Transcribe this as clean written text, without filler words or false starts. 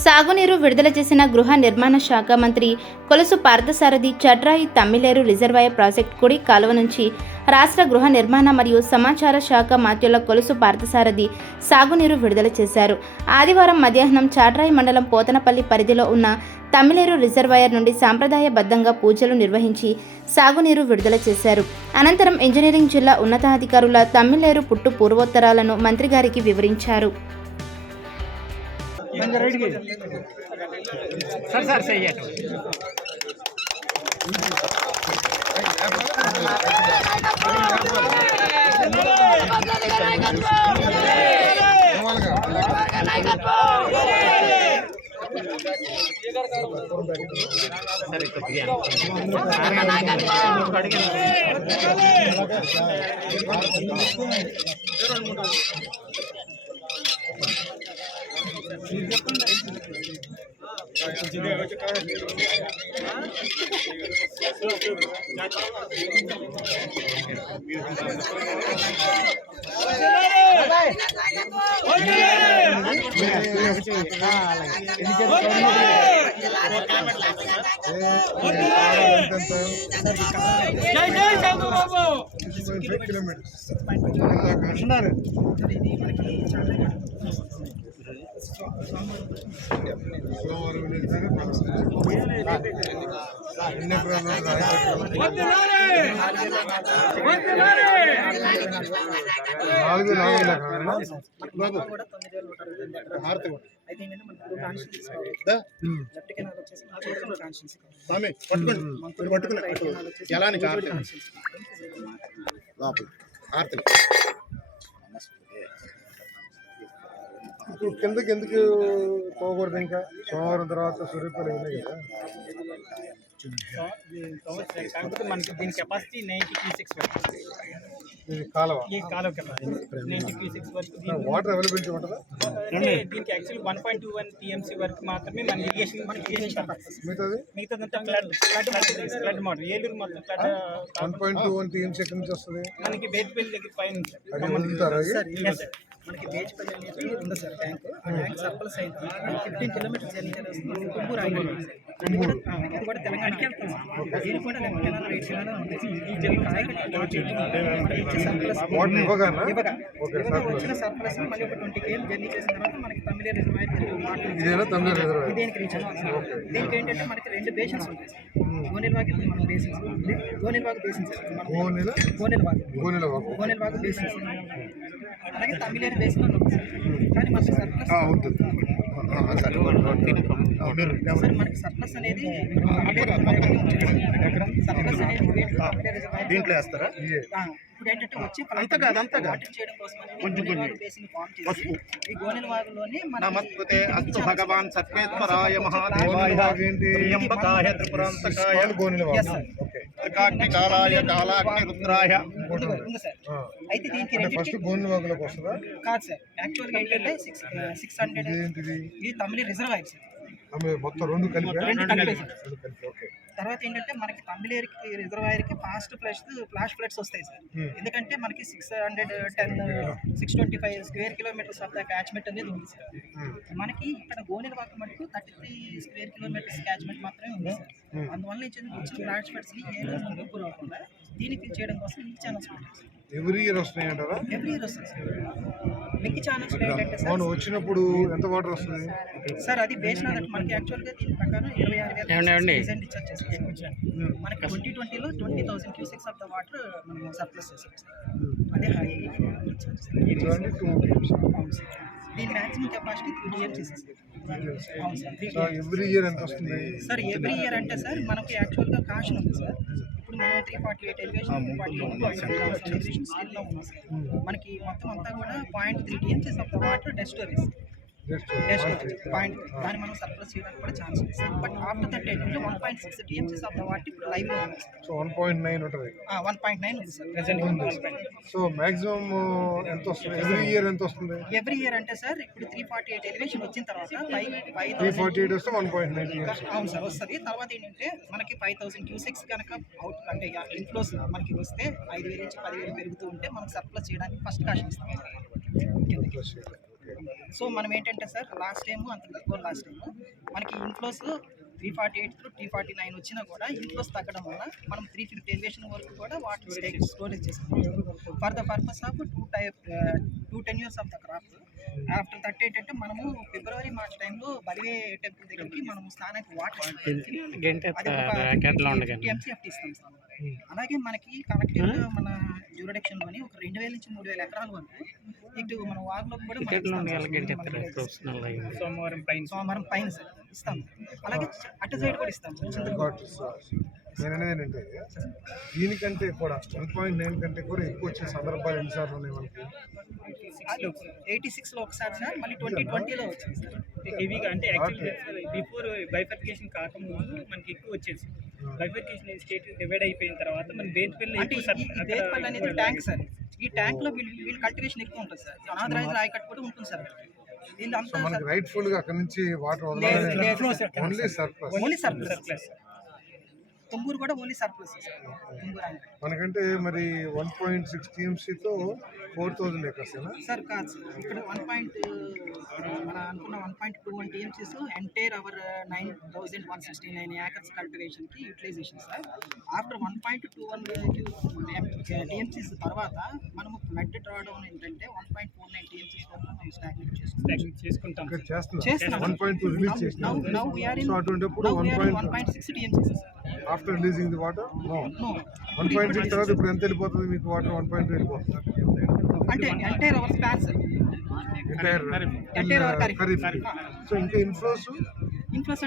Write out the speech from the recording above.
సాగునీరు విడుదల చేసిన గృహ నిర్మాణ శాఖ మంత్రి కొలుసు పార్థసారథి చట్రాయి తమ్మిలేరు రిజర్వాయర్ ప్రాజెక్టు కుడి కాలువ నుంచి రాష్ట్ర గృహ నిర్మాణ మరియు సమాచార శాఖ మాత్యుల కొలుసు పార్థసారథి సాగునీరు విడుదల చేశారు. ఆదివారం మధ్యాహ్నం చాట్రాయి మండలం పోతనపల్లి పరిధిలో ఉన్న తమ్మిలేరు రిజర్వాయర్ నుండి సాంప్రదాయబద్ధంగా పూజలు నిర్వహించి సాగునీరు విడుదల చేశారు. అనంతరం ఇంజనీరింగ్ జిల్లా ఉన్నతాధికారుల తమ్మిలేరు పుట్టు పూర్వోత్తరాలను మంత్రి గారికి వివరించారు. सर सही है ఇప్పుడు కిందకి ఎందుకు పోకూడదు? ఇంకా సోమవారం తర్వాత సూర్యపల్లి ఉన్నాయి కదా. మనకి దీని కెపాసిటీ 90 క్యూసెక్స్ వరకు. ఇది కాలువ, ఈ కాలువ కెపాసిటీ 90 క్యూసెక్స్ వరకు. వాటర్ అవైలబిలిటీ ఉంటుందా? దీనికి యాక్చువల్లీ 1.21 టీఎంసీ వరకు మాత్రమే మన ఇరిగేషన్ మిగతాదంతా ఫ్లడ్ మోడల్ ఏలూరు మొత్తం ఫ్లడ్. 1.21 టీఎంసీ ఎక్కడి నుంచి వస్తుంది? మనకి బేతిపల్లి దగ్గర పైన మనకి బేజ్పల్లి అనేది ఉంది సార్ ట్యాంక్. ఆ ట్యాంక్ సర్ప్లస్ అయింది. 15 కిలోమీటర్స్ జర్నీ చేస్తుంది. కుంబూరు ఆగిపోయింది. ఇది కూడా తెలంగాణకి వెళ్తుంది. ఇది కూడా కెనాల్ రైట్ సైడ్ ఉంది. వచ్చిన సర్ప్లస్ మళ్ళీ ఒక 20 km జర్నీ చేసిన తర్వాత మనకి తమ్మిలేరు రిజర్వాయర్ దీనికి రీచ్ అవుతుంది. దీనికి ఏంటంటే మనకి 2 బేసిన్స్ ఉంటాయి. గోనెలవాగు మన బేసిన్స్ ఉంది. గోనెలవాగు బేసిన్స్ గోనెలవాగు బేసిన్స్ అలాగే తమిళేరు బేసిన్ ఉంది. కానీ మనకి సర్ప్లస్ అనేది దీంట్లో వేస్తారా? ఇప్పుడు ఏంటంటే వచ్చి చేయడం కోసం ఈ గోనెలవాగులోని నమస్తే అస్తు భగవాన్ సర్వేశ్వరాయ మహాదేవాయ త్ర్యంబకాయ త్రిపురాంతకాయ కాలాయ కాలాగ్ని రుద్రాయ. అయితే దీనికి ఫస్ట్ గోనెలవాగులోకి వస్తుందా? కాదు సార్, యాక్చువల్గా ఏంటంటే 600 ఇది తమిళ రిజర్వాయర్ సార్. మొత్తం రెండు కలిపి. తర్వాత ఏంటంటే మనకి తమిళేరుకి రిజర్వాయర్కి ఫ్లాష్ ఫ్లడ్స్ వస్తాయి సార్. ఎందుకంటే మనకి 625 square kilometres of the catchment అనేది ఉంది సార్. మనకి ఇక్కడ గోనెలవాగు మటుకు 33 స్క్వేర్ కిలోమీటర్స్ క్యాచ్మెంట్ మాత్రమే ఉంది సార్. అందువల్ల వచ్చిన ఫ్లాష్ ఫ్లడ్స్ని గురవకుండా దీనికి చేయడం కోసం ఈ ఛానల్స్ పెట్టారు. ఎవ్రీ ఇయర్ వస్తున్నాయి అంటారా? ఎవ్రీ ఇయర్ వస్తుంది సార్. మిక్కి ఛానల్స్ ఏంటంటే సార్ వచ్చినప్పుడు ఎంత వాటర్ వస్తుంది సార్? అది బేస్డ్ ఆన్ దట్ మనకి యాక్చువల్గా దీని ప్రకారం 26,000 డిశ్చార్జ్ చేస్తాం. మనకి 2020లో 20,000 క్యూసెక్స్ ఆఫ్ ద వాటర్ మనం సర్ప్లస్ చేస్తాం సార్. అదే హై దీని maximum capacity 3 TMC sir. Every year ఎంత వస్తుంది సార్? ఎవ్రీ ఇయర్ అంటే సార్ మనకి యాక్చువల్గా కాషన్ ఉంది సార్. ఇప్పుడు మనం 348 ఎలివేషన్ 48 ఎలివేషన్ స్టిల్లో ఉన్నాం సార్. మనకి మొత్తం అంతా కూడా 0.3 TMC ఆఫ్ ద వాటర్ డెస్ట్ స్టోరేజ్ పాయింట్. దాన్ని మనం సర్ప్లస్ చేయడానికి కూడా ఛాన్స్ ఉంది సార్. బట్ ఆఫ్టర్ దట్ ఏంటంటే 1.6 TMC ఆఫ్ ద వాటర్ ఇప్పుడు లైవ్లో ఉంది. సో 1.9 ఉంటుంది. 1.9 ఉంది సార్. సో మాక్సిమం ఎంత వస్తుంది ఎవ్రీ ఇయర్? ఎంత వస్తుంది ఎవ్రీ ఇయర్ అంటే సార్? ఇప్పుడు 348 ఎలివేషన్ వచ్చిన తర్వాత 348 వస్తే 1.9. అవును సార్ వస్తుంది. తర్వాత ఏంటంటే మనకి 5,000 క్యూసెక్స్ కనుక అవుట్ అంటే ఇన్ఫ్లోస్ మనకి వస్తే 5,000 నుంచి 10,000 పెరుగుతూ ఉంటే మనకు సర్ప్లస్ చేయడానికి ఫస్ట్ కాషన్ ఇస్తాం. సో మనం ఏంటంటే సార్ లాస్ట్ టైం అంత బిఫోర్ లాస్ట్ టైం మనకి ఇన్ఫ్లోస్ 348 టు 349 వచ్చినా కూడా ఇన్ఫ్లోస్ తగ్గడం వల్ల మనం 350 ఎలివేషన్ వరకు కూడా వాటర్ స్టోరేజ్ చేసుకున్నాం for the purpose of 2 tenures of the crop. After that ఏంటంటే మనము ఫిబ్రవరి మార్చ్ టైంలో బలివే టెంపుల్ దగ్గరికి మనం స్నానానికి వాటర్ ఎంసీఎఫ్టీ ఇస్తాం సార్. అలాగే మనకి కనెక్టివ్ మన జ్యూరిడిక్షన్లోని ఒక 2000 నుంచి 3000 ఎకరాల వరకు ఇటు మన వాగులో కూడా సోమవారం పైన సార్ ఇస్తాం. అలాగే అటు సైడ్ కూడా ఇస్తాం సార్ చింతలపూడి. నేను అనేది ఏంటంటే దీనికంటే కూడా 1.9 కంటే కూడా ఎక్కువ వచ్చిన సందర్భాలు ఎన్నిసార్లు ఉన్నాయి మనకి? 86లో ఒకసారి సార్, మళ్ళీ 2020లో వచ్చింది సార్. హెవీగా అంటే యాక్చువల్గా బిఫోర్ బైఫర్కేషన్ కాకముందు మనకి ఎక్కువ వచ్చేసి బైఫర్కేషన్ స్టేట్ డివైడ్ అయిపోయిన తర్వాత మన బేత్పల్లి అంటే ఈ బేత్పల్లి అనేది ట్యాంక్ సార్. ఈ ట్యాంక్ లో వీళ్ళు కల్టివేషన్ ఎక్కువ ఉంటుంది సార్. అనాథరైజ్ ఆయకట్టు కూడా ఉంటుంది సార్. వీళ్ళంతా మనకి రైట్ఫుల్ గా అక్కడ నుంచి వాటర్ ఓన్లీ సర్ప్లస్. తుమ్మూరు కూడా ఓన్లీ సర్ప్లస్ సార్. తుమ్మూరు ఆయకట్టు మనకంటే మరి 1.6 TMCతో 4000 ఎకర్స్ సార్ కాదు సార్. ఇక్కడ మన అనుకున్న 1.21 TMCs entire our 9169 acres cultivation కి యూటిలైజేషన్ సార్. ఆఫ్టర్ 1.21 TMCs తర్వాత మనము ఫ్లడ్ డ్రా డౌన్ ఏంటంటే 1.49 TMCs వరకు మనం స్టాగ్నేట్ చేసుకుంటాం. చేస్తున్నాం. 1.2 రిలీజ్ చేసినాం. Now we are in so అటువంటిప్పుడు 1.6 TMCs sir. After releasing the water No. 1.6 తర్వాత ఇప్పుడు ఎంత వెళ్ళిపోతుంది మీకు వాటర్? 1.2 వెళ్ళిపోతుంది. అంటే entire our span sir. Entire our kharif. So ఇంకా ఇన్ఫ్లోస్ ఇన్ఫ్లోస్